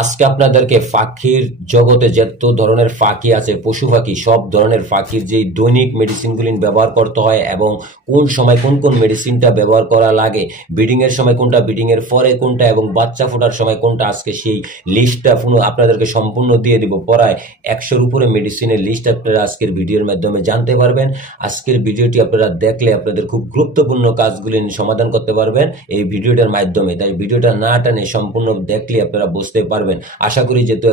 আজকে আপনাদেরকে পাখির জগতে যত ধরনের পাখি আছে, পশু পাখি, সব ধরনের পাখির যে দৈনিক মেডিসিনগুলি ব্যবহার করতে হয় এবং কোন সময় কোন কোন মেডিসিনটা ব্যবহার করা লাগে, ব্রিডিং এর সময় কোনটা, ব্রিডিং এর পরে কোনটা এবং বাচ্চা ফোটার সময় কোনটা, আজকে সেই লিস্টটা আপনাদেরকে সম্পূর্ণ দিয়ে দিব। প্রায় 100-র উপরে মেডিসিনের লিস্ট আপনারা আজকের ভিডিওর মাধ্যমে জানতে পারবেন। আজকের ভিডিওটি আপনারা দেখলে আপনাদের খুব গুরুত্বপূর্ণ কাজগুলি সমাধান করতে পারবেন এই ভিডিওটার মাধ্যমে। তাই ভিডিওটা না টানে সম্পূর্ণ দেখলে আপনারা বুঝতে পারবেন। আশা করি যেহেতু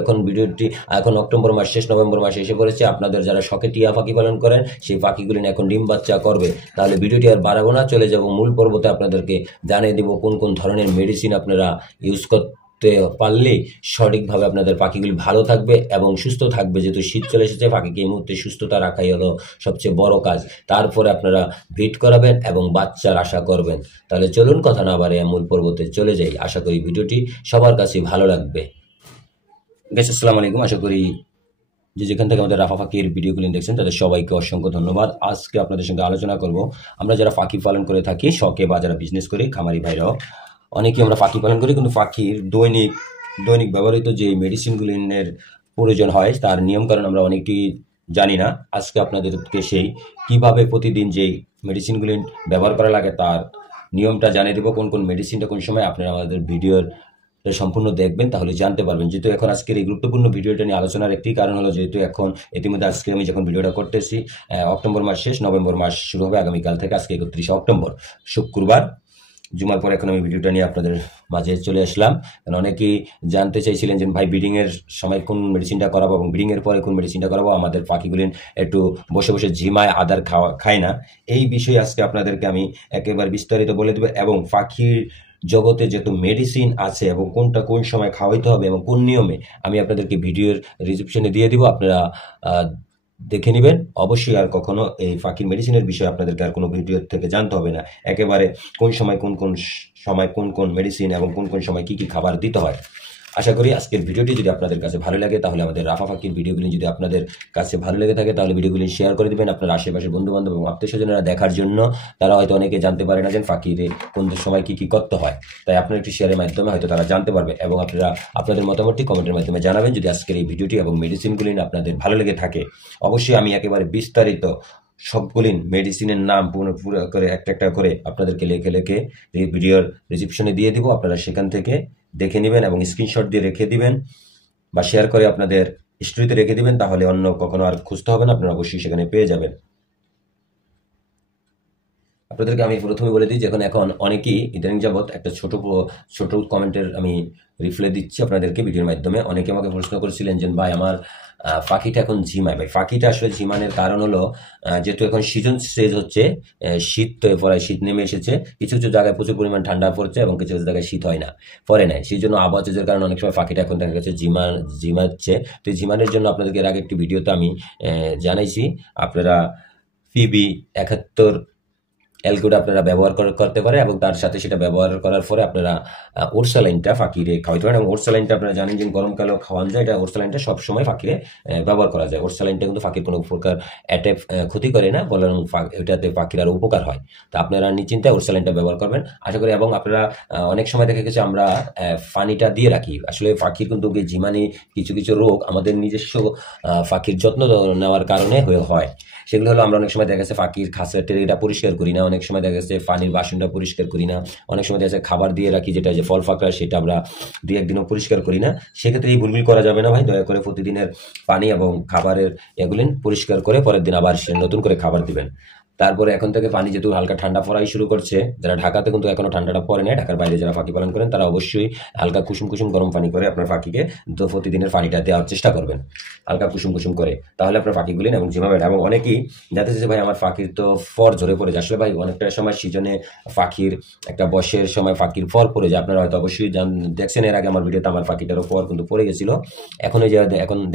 এখন অক্টোবর মাস শেষ, নভেম্বর মাসে এসে পড়েছে, আপনাদের যারা শখে টিয়া পাখি পালন করেন সেই পাখিগুলি এখন ডিম বাচ্চা করবে। তাহলে ভিডিওটি আর বাড়াবো না, চলে যাব মূল পর্বতে। আপনাদেরকে জানিয়ে দিব কোন কোন ধরনের মেডিসিন আপনারা ইউজ করতে পারলে সঠিকভাবে আপনাদের পাখিগুলি ভালো থাকবে এবং সুস্থ থাকবে। যেহেতু শীত চলে এসেছে, পাখিকে এই মুহূর্তে সুস্থতা রাখাই হলো সবচেয়ে বড় কাজ। তারপরে আপনারা ব্রিড করাবেন এবং বাচ্চার আশা করবেন। তাহলে চলুন কথা না বাড়িয়ে মূল পর্বতে চলে যাই। আশা করি ভিডিওটি সবার কাছে ভালো লাগবে। আসসালামু আলাইকুম। আশা করি যেখান থেকে আমাদের রাফা পাখির ভিডিওগুলি দেখছেন তাদের সবাইকে অসংখ্য ধন্যবাদ। আজকে আপনাদের সঙ্গে আলোচনা করব, আমরা যারা পাখি পালন করে থাকি শখে বা যারা বিজনেস করি, খামারি ভাইরাও অনেকেই আমরা পাখি পালন করি, কিন্তু পাখির দৈনিক ব্যবহৃত যে মেডিসিনগুলির প্রয়োজন হয় তার নিয়ম কারণ আমরা অনেকেই জানি না। আজকে আপনাদেরকে সেই কিভাবে প্রতিদিন যেই মেডিসিনগুলি ব্যবহার করা লাগে তার নিয়মটা জানিয়ে দেবো। কোন কোন মেডিসিনটা কোন সময় আপনারা আমাদের ভিডিওর সম্পূর্ণ দেখবেন, তাহলে জানতে পারবেন। যেহেতু এখন আজকের এই গুরুত্বপূর্ণ ভিডিওটা নিয়ে আলোচনার একটি কারণ হলো, যেহেতু এখন ইতিমধ্যে আজকে আমি যখন ভিডিওটা করতেছি অক্টোবর মাস শেষ, নভেম্বর মাস শুরু হবে আগামীকাল থেকে। আজকে 31শে অক্টোবর শুক্রবার, জুমার পর এখন আমি ভিডিওটা নিয়ে আপনাদের মাঝে চলে আসলাম। কারণ অনেকেই জানতে চাইছিলেন যে ভাই ব্রিডিং এর সময় কোন মেডিসিনটা করাবো এবং ব্রিডিং এর পরে কোন মেডিসিনটা করাবো, আমাদের পাখিগুলি একটু বসে বসে ঝিমায়, আদার খায় না। এই বিষয়ে আজকে আপনাদেরকে আমি একেবারে বিস্তারিত বলে দেবো এবং পাখির জগতে যত মেডিসিন আছে এবং কোনটা কোন সময় খাওয়াইতে হবে এবং কোন নিয়মে আমি আপনাদেরকে ভিডিওর ডিসক্রিপশনে দিয়ে দিব, আপনারা দেখে নেবেন। অবশ্যই আর কখনো এই পাখির মেডিসিনের বিষয়ে আপনাদেরকে আর কোনো ভিডিও থেকে জানতে হবে না। একেবারে কোন সময় কোন কোন মেডিসিন এবং কোন কোন সময় কি কি খাবার দিতে হয়। আশা করি আজকের ভিডিওটি যদি আপনাদের কাছে ভালো লাগে, তাহলে আমাদের রাফা পাখির ভিডিওগুলি যদি আপনাদের কাছে ভালো লেগে থাকে তাহলে ভিডিওগুলি শেয়ার করে দেবেন আপনার আশেপাশের বন্ধু বান্ধব এবং আত্মীয় স্বজনেরা দেখার জন্য। তারা হয়তো অনেকে জানতে পারে না যে পাখিরে কোন সময় কি কি করতে হয়, তাই আপনার একটি শেয়ারের মাধ্যমে হয়তো তারা জানতে পারবে এবং আপনারা আপনাদের মতামতটি কমেন্টের মাধ্যমে জানাবেন। যদি আজকের এই ভিডিওটি এবং মেডিসিনগুলি আপনাদের ভালো লেগে থাকে, অবশ্যই আমি একেবারে বিস্তারিত সবগুলি মেডিসিনের নাম পুরো করে একটা করে আপনাদেরকে লেখে এই ভিডিওর ডিসক্রিপশনে দিয়ে দিব। আপনারা সেখান থেকে দেখে নেবেন এবং স্ক্রিনশট দিয়ে রেখে দিবেন বা শেয়ার করে আপনাদের হিস্ট্রিতে রেখে দিবেন, তাহলে অন্য কখনো আর খুঁজতে হবে না, আপনারা অবশ্যই সেখানে পেয়ে যাবেন। আপনাদেরকে আমি প্রথমে বলে দিই যে এখন অনেকেই ইদানিং যাবৎ একটা ছোট কমেন্টের আমি রিপ্লাই দিচ্ছি আপনাদেরকে ভিডিওর মাধ্যমে। অনেকে আমাকে প্রশ্ন করেছিলেন যে ভাই আমার পাখিটা এখন ঝিমায়। ভাই পাখিটা আসলে ঝিমানোর কারণ হলো, যেহেতু এখন সিজন স্টেজ হচ্ছে, শীত তো পড়ায়, শীত নেমে এসেছে, কিছু কিছু জায়গায় প্রচুর পরিমাণ ঠান্ডা পড়ছে এবং কিছু কিছু জায়গায় শীত হয় না, পরে নাই। সেই জন্য আবহাওয়া চেঞ্জের কারণে অনেক সময় পাখিটা এখন দেখা গেছে ঝিমাচ্ছে। তো এই ঝিমানোর জন্য আপনাদেরকে এর আগে একটি ভিডিওতে আমি জানাইছি, আপনারা পিবি 71 অ্যালকোড আপনারা ব্যবহার করতে পারে এবং তার সাথে সেটা ব্যবহার করার পরে আপনারা ওরসালাইনটা ফাঁকিরে খাওয়াইতে পারেন। এবং ওরসালাইনটা আপনারা জানেন যে গরমকালেও খাওয়ান যায়, এটা ওরসালাইনটা সবসময় ফাঁকিরে ব্যবহার করা যায়। ওরসালাইনটা কিন্তু ফাঁকির কোনো প্রকার ক্ষতি করে না, বরং এটাতে ফাঁকির আরও উপকার হয়। তো আপনারা নিশ্চিন্তায় ওরসালাইনটা ব্যবহার করবেন আশা করি। এবং আপনারা অনেক সময় দেখা গেছে আমরা পানিটা দিয়ে রাখি, আসলে পাখির কিন্তু ঝিমানি কিছু কিছু রোগ আমাদের নিজস্ব পাখির যত্ন নেওয়ার কারণে হয়। সেগুলো হলো, আমরা অনেক সময় দেখা গেছে পাখির খাঁচার এটা পরিষ্কার করি না, অনেক সময় দেখা গেছে পানির বাসনটা পরিষ্কার করি না, অনেক সময় দেখা যাচ্ছে খাবার দিয়ে রাখি যেটা যে ফল ফাঁকড়া সেটা আমরা 2-1 দিনও পরিষ্কার করি না। সেক্ষেত্রে এই ভুলগুলি করা যাবে না ভাই। দয়া করে প্রতিদিনের পানি এবং খাবারের এগুলি পরিষ্কার করে পরের দিন আবার নতুন করে খাবার দিবেন। তারপরে এখন থেকে পানি যেহেতু হালকা ঠান্ডা পড়াই শুরু করছে, যারা ঢাকাতে কিন্তু এখনো ঠান্ডাটা পড়ে নেই, ঢাকার বাইরে যারা পাখি পালন করেন তারা অবশ্যই হালকা কুসুম গরম পানি করে আপনার পাখিকে প্রতিদিনের পানিটা দেওয়ার চেষ্টা করবেন, হালকা কুসুম করে, তাহলে আপনার পাখিগুলি এবং ঝিমাবেন। এবং অনেকেই জানতে চাইছে ভাই আমার পাখির তো ফর ঝরে পড়ে যায়। আসলে ভাই অনেকটা সময় সিজনে পাখির একটা বর্ষের সময় পাখির ফর পড়ে যায়, আপনারা হয়তো অবশ্যই দেখছেন এর আগে আমার ভিডিওতে আমার পাখিটারও ফর কিন্তু পড়ে গেছিল। এখন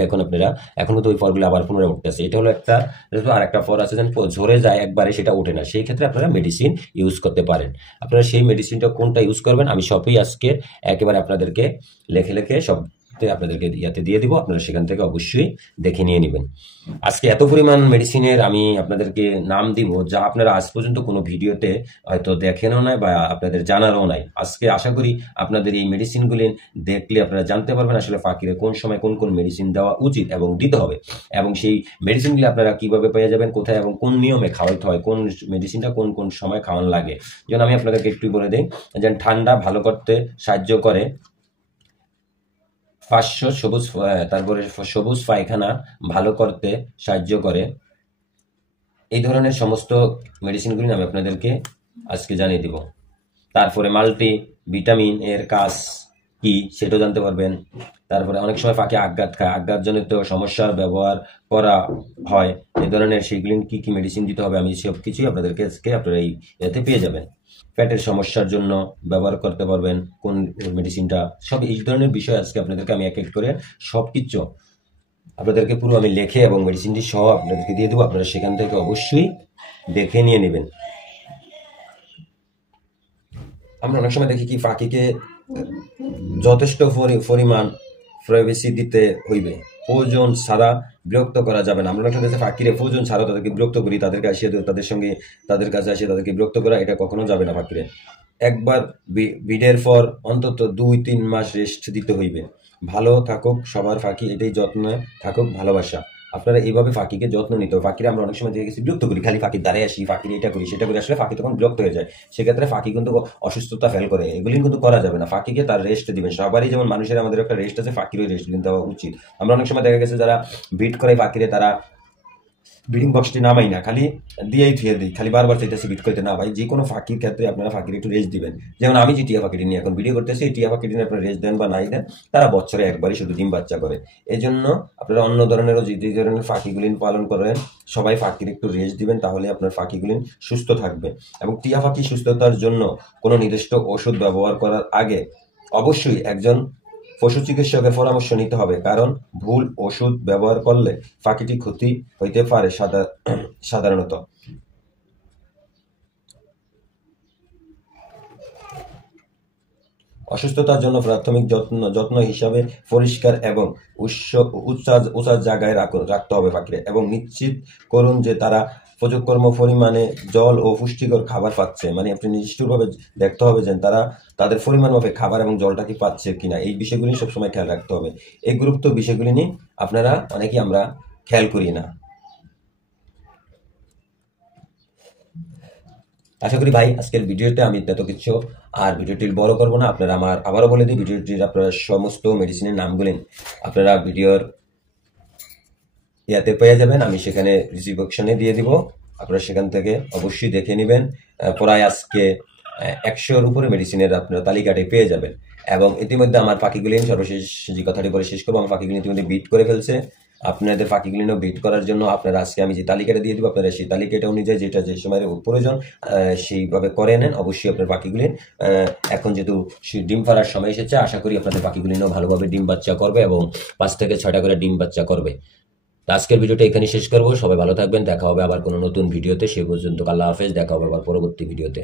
দেখুন আপনারা এখন তো ওই ফরগুলো আবার পুনরায় উঠতেছে। এটা হলো একটা, আর একটা ফর আছে যেন ঝরে যায় একবারে, সেটা ওঠে না। সেই ক্ষেত্রে আপনারা মেডিসিন ইউজ করতে পারেন। আপনারা সেই মেডিসিনটা কোনটা ইউজ করবেন আমি সবই আজকে একেবারে আপনাদেরকে লেখে সব আপনাদেরকে ইয়াতে দিয়ে দিব, আপনারা সেখান থেকে অবশ্যই দেখে নিয়ে নেবেন। আজকে এত পরিমাণ মেডিসিনের আমি আপনাদেরকে নাম দিব যা আপনারা আজ পর্যন্ত কোনো ভিডিওতে হয়তো দেখেনও নাই বা আপনাদের জানারও নাই। আজকে আশা করি আপনাদের এই মেডিসিনগুলি দেখলে আপনারা জানতে পারবেন আসলে ফাকিরে কোন সময় কোন কোন মেডিসিন দেওয়া উচিত এবং দিতে হবে, এবং সেই মেডিসিনগুলি আপনারা কিভাবে পেয়ে যাবেন, কোথায় এবং কোন নিয়মে খাওয়াইতে হয়, কোন মেডিসিনটা কোন কোন সময় খাওয়ানো লাগে। যেন আমি আপনাদেরকে একটু বলে দিই, যেন ঠান্ডা ভালো করতে সাহায্য করে 500 সবুজ, তারপরে সবুজ পায়খানা ভালো করতে সাহায্য করে। এই ধরনের সমস্ত মেডিসিনগুলি আমি আপনাদেরকে আজকে জানিয়ে দিব। তারপরে মাল্টি ভিটামিন এর কাজ কি সেটাও জানতে পারবেন। তারপরে অনেক সময় ফাঁকে আঘাত খায়, আঘাতজনিত সমস্যার ব্যবহার করা হয়, এই ধরনের সেইগুলি কি কি মেডিসিন দিতে হবে আমি সব কিছুই আপনাদেরকে আজকে আপনারা এই এতে পেয়ে যাবেন। পেটের সমস্যার জন্য ব্যবহার করতে পারবেন কোন মেডিসিনটা, সব এই ধরনের বিষয় আজকে আপনাদেরকে আমি এক এক করে সব কিছু আপনাদেরকে পুরো আমি লেখে এবং মেডিসিনটি সহ আপনাদেরকে দিয়ে দেবো, আপনারা সেখান থেকে অবশ্যই দেখে নিয়ে নেবেন। আমরা অনেক সময় দেখি কি ফাঁকিকে যথেষ্ট পরিমাণ প্রাইভেসি দিতে হইবে, প্রয়োজন ছাড়া বিরক্ত করা যাবে না। আমরা অনেক সময় ফাঁকিরে প্রয়োজন ছাড়া তাদেরকে বিরক্ত করি, তাদেরকে আসিয়ে তাদের কাছে আসিয়ে তাদেরকে বিরক্ত করা, এটা কখনো যাবে না। ফাঁকিরে একবার বিডের পর অন্তত 2-3 মাস রেস্ট দিতে হইবে। ভালো থাকুক সবার ফাঁকি, এটাই যত্নে থাকুক ভালোবাসা। আপনারা এইভাবে ফাঁকিকে যত্ন নিতে হবে। ফাঁকিরা আমরা অনেক সময় দেখে গেছি বিরক্ত করি, খালি ফাঁকির দ্বারে আসি, ফাঁকির এটা করি সেটা করি, আসলে ফাঁকি তখন বিরক্ত হয়ে যায়। সেক্ষেত্রে ফাঁকি কিন্তু অসুস্থতা ফেল করে, এগুলি কিন্তু করা যাবে না। ফাঁকিকে তার রেস্ট দিবেন। সবারই যেমন মানুষের আমাদের একটা রেস্ট আছে, ফাঁকিরও রেস্ট দিতে দেওয়া উচিত। আমরা অনেক সময় দেখা গেছে যারা বিট করে ফাঁকিরে, তারা বিডিং বক্সটি নামাই না, খালি দিয়েই থুয়ে দিই, খালি বারবার চাইতেছি বিট করতে। না ভাই, যে কোনো ফাঁকির ক্ষেত্রে আপনারা ফাঁকির একটু রেস্ট দিবেন। যেমন আমি যে টিয়া ফাঁকিটি নিয়ে এখন ভিডিও করতেছি, এই টিয়া ফাঁকিটি নিয়ে আপনারা রেস্ট দেন বা নাই দেন, তারা বছরে একবারই শুধু ডিম বাচ্চা করে। এই জন্য আপনারা অন্য ধরনেরও যে ধরনের ফাঁকিগুলিন পালন করেন, সবাই ফাঁকির একটু রেস্ট দিবেন, তাহলে আপনার ফাঁকিগুলিন সুস্থ থাকবে। এবং টিয়া ফাঁকি সুস্থতার জন্য কোনো নির্দিষ্ট ওষুধ ব্যবহার করার আগে অবশ্যই একজন পশু চিকিৎসকের পরামর্শ নিতে হবে, কারণ ভুল ওষুধ ব্যবহার করলে ফাঁকিটি ক্ষতি হইতে পারে। সাধারণত অসুস্থতার জন্য প্রাথমিক যত্ন হিসাবে পরিষ্কার এবং উঁচা জায়গায় রাখতে হবে ফাঁকিরে, এবং নিশ্চিত করুন যে তারা পর্যাপ্ত পরিমাণে জল ও পুষ্টিকর খাবার পাচ্ছে। মানে আপনি নির্দিষ্টভাবে দেখতে হবে যে তারা তাদের পরিমাণ মাপে খাবার এবং জলটা কি পাচ্ছে কিনা, এই বিষয়গুলি সবসময় খেয়াল রাখতে হবে। এই গুরুত্ব বিষয়গুলি নিয়ে আপনারা অনেকেই আমরা খেয়াল করি না। আশা করি ভাই আজকের ভিডিওতে আমি এত কিছু আর ভিডিওটি বড় করবো না। আপনারা আমার আবারও বলে দিই, ভিডিওটির আপনারা সমস্ত মেডিসিনের নামগুলি আপনারা ভিডিওর ইয়াতে পেয়ে যাবেন, আমি সেখানে ডিসক্রিপশনে দিয়ে দিব, আপনারা সেখান থেকে অবশ্যই দেখে নেবেন। প্রায় আজকে 100-র উপরে মেডিসিনের আপনারা তালিকাটি পেয়ে যাবেন। এবং ইতিমধ্যে আমার ফাঁকিগুলি সর্বশেষ যে কথাটি বলে শেষ করবো, আমার ফাঁকিগুলি ইতিমধ্যে বিট করে ফেলছে। আপনাদের ফাঁকিগুলিও বিট করার জন্য আপনারা আজকে আমি যে তালিকাটা দিয়ে দিব, আপনারা সেই তালিকাটা অনুযায়ী যেটা যে সময়ের প্রয়োজন সেইভাবে করে নেন। অবশ্যই আপনার পাখিগুলি এখন যেহেতু ডিম পাড়ার সময় এসেছে, আশা করি আপনাদের পাখিগুলিও ভালোভাবে ডিম বাচ্চা করবে এবং 5 থেকে 6টা করে ডিম বাচ্চা করবে। আজকের ভিডিওটা এখানে শেষ করবো। সবাই ভালো থাকবেন, দেখা হবে আবার কোনো নতুন ভিডিওতে। সেই পর্যন্ত আল্লাহ হাফেজ, দেখা হবে আবার পরবর্তী ভিডিওতে।